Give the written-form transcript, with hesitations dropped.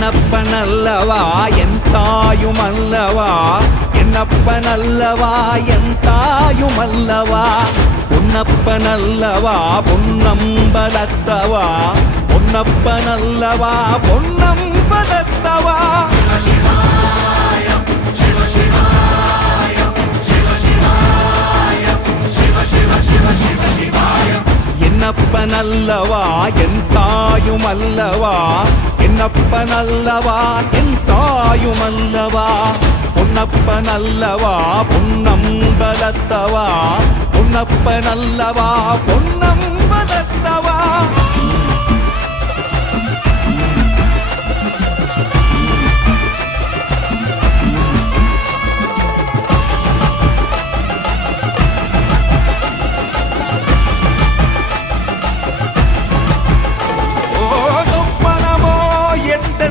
என்னப்பனல்லவா என் தாயுமல்லவா என்னப்பனல்லவா என் தாயுமல்லவா பொன்னப்பனல்லவா பொன்னம்பலத்தவா பொன்னப்பனல்லவா பொன்னம்பலத்தவா என்னப்பனல்லவா என் தாயுமல்லவா என்னப்பனல்லவா என் தாயுமல்லவா பொன்னப்பனல்லவா பொன்னம்பலத்தவா பொன்னப்பனல்லவா பொன்னம்பலத்தவா